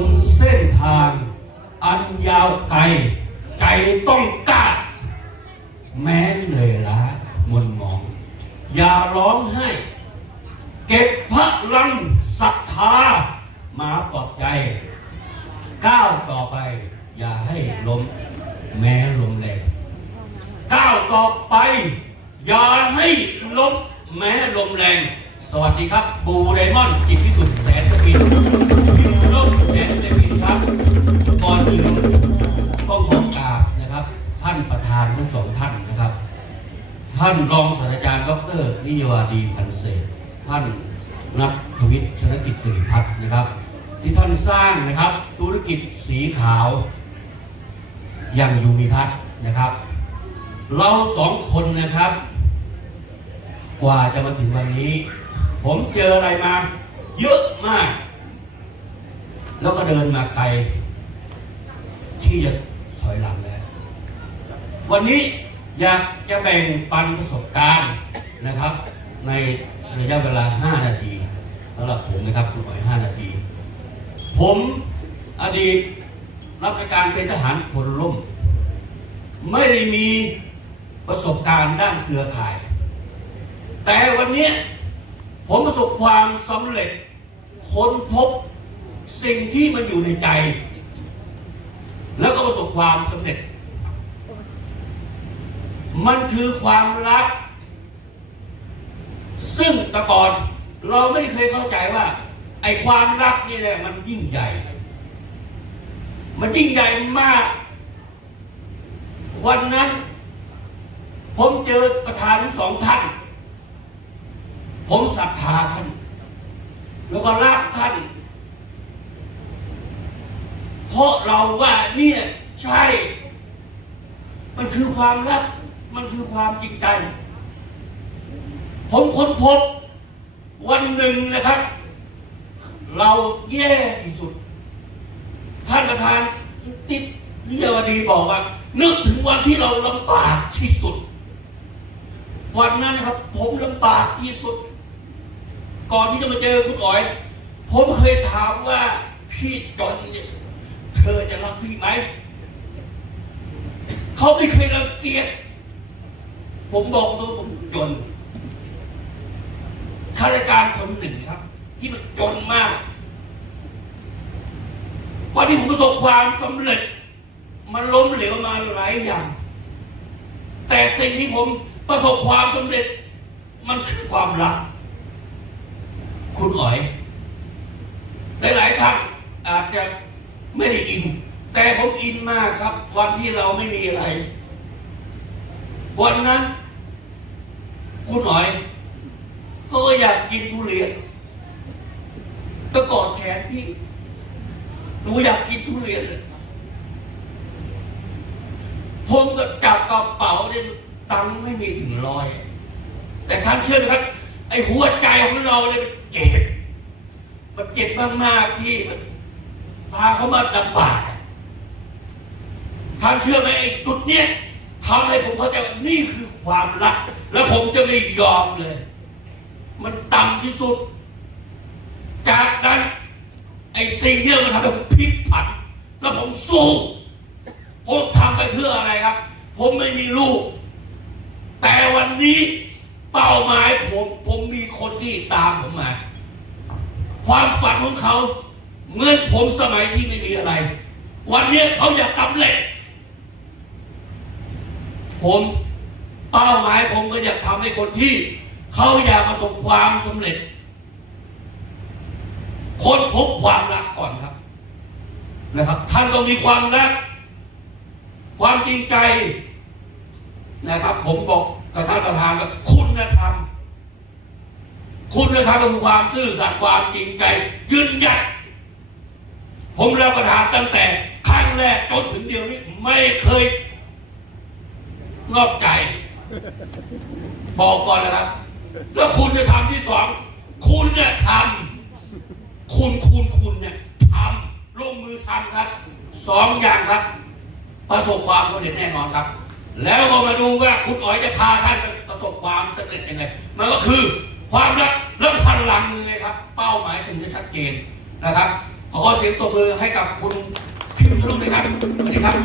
นเส้นทาง อันยาวไกลใจต้องกล้า แม้เหนื่อยล้ามนหมอง อย่าร้องไห้ เก็บพระลังศรัทธา มาปลอบใจ ก้าวต่อไป อย่าให้ล้มแม้ลมแรงก้าวต่อไป อย่าให้ล้มแม้ลมแรง สวัสดีครับ บูไดมอนด์จิตพิสุทธิ์แสนสกิน พิมพ์ร่มแสนสกินครับ ก่อนอื่นต้องขอกราบนะครับ ท่านประธานทั้งสองท่านนะครับ ท่านรองศาสตราจารย์ดรนิยวาดีพันเศษท่านนัททวิทย์ชนกิจสิริพัฒน์นะครับ ที่ท่านสร้างนะครับ ธุรกิจสีขาวอย่างยูมิพัฒน์นะครับ เราสองคนนะครับ กว่าจะมาถึงวันนี้ ผมเจออะไรมา เยอะมาก แล้วก็เดินมาไกล ที่จะถอยหลังแล้ว วันนี้อยากจะแบ่งปันประสบการณ์นะครับ ในระยะเวลา 5 นาทีสำหรับผมนะครับคุณหมาย5นาที ผมอดีตรับราชการเป็นทหารพลร่ม ไม่ได้มีประสบการณ์ด้านเครือข่าย แต่วันนี้ผมประสบความสำเร็จค้นพบ สิ่งที่มันอยู่ในใจ แล้วก็ประสบความสำเร็จ มันคือความรัก ซึ่งแต่ก่อนเราไม่เคยเข้าใจว่า ไอ้ความรักนี่แหละมันยิ่งใหญ่ มันยิ่งใหญ่มาก วันนั้น ผมเจอประธานทั้งสองท่าน ผมศรัทธาท่าน แล้วก็รักท่าน เพราะเราว่าเนี่ยใช่ มันคือความรัก มันคือความจริงใจ ผมค้นพบวันหนึ่งนะครับ เราแย่ที่สุด ท่านประธานติดนิยาวดีบอกว่า นึกถึงวันที่เราลำบากที่สุด วันนั้นนะครับ ผมลำบากที่สุด ก่อนที่จะมาเจอคุณอ๋อย ผมเคยถามว่าพี่จนเนี่ยเธอจะรักพี่ไหม เขาไม่เคยรังเกียจ ผมบอกตัวผมจนข้าราชการคนหนึ่งครับ ที่มันจนมาก วันที่ผมประสบความสำเร็จ มันล้มเหลวมาหลายอย่าง แต่สิ่งที่ผมประสบความสำเร็จ มันคือความรัก คุณอ๋อยหลายๆท่านอาจจะ ไม่ได้อิน แต่ผมอินมากครับ วันที่เราไม่มีอะไร วันนั้นคุณหน่อยก็อยากกินทุเรียนก็กอดแขนพี่หนูอยากกินทุเรียนเลยผมก็จับกระเป๋าเนี่ยตังค์ไม่มีถึงร้อย แต่ท่านเชื่อไหมครับ ไอ้หัวใจของเราเนี่ยมันเจ็บมันเจ็บมากๆที่มัน พาเขามาลำบากท่านเชื่อไหมไอ้จุดเนี้ยทำให้ผมเข้าใจว่านี่คือความรัก แล้วผมจะไม่ยอมเลย มันต่ำที่สุด จากนั้น ไอ้สิ่งเนี้ยมันทำให้ผมพลิกผัน แล้วผมสู้ผมทำไปเพื่ออะไรครับ ผมไม่มีลูก แต่วันนี้เป้าหมายผม ผมมีคนที่ตามผมมา ความฝันของเขา เหมือนผมสมัยที่ไม่มีอะไร วันนี้เขาอยากสำเร็จ ผมเป้าหมายผมก็อยากทำให้คนที่ เขาอยากประสบความสำเร็จ คนพบความรักก่อนครับ นะครับ ท่านต้องมีความรัก ความจริงใจนะครับ ผมบอกกับท่านประธานว่าคุณธรรมคุณธรรมก็คือความซื่อสัตย์ความจริงใจ ยืนหยัด ผมรับประทานตั้งแต่ครั้งแรกจนถึงเดียวนี้ไม่เคยนอกใจ บอกก่อนนะครับแล้วคุณจะทำที่สองคุณเนี่ยทำคุณคุณคุณเนี่ยทำลงมือทำครับสองอย่างครับ ประสบความสำเร็จแน่นอนครับ แล้วก็มาดูว่าคุณอ๋อยจะพาท่านประสบความสำเร็จยังไงมันก็คือความรักและพลังยังไงครับ เป้าหมายถึงจะชัดเจนนะครับ ขอเสียงตบมือให้กับคุณพี่บุญลุ่งด้วยครับสวัสดีครับ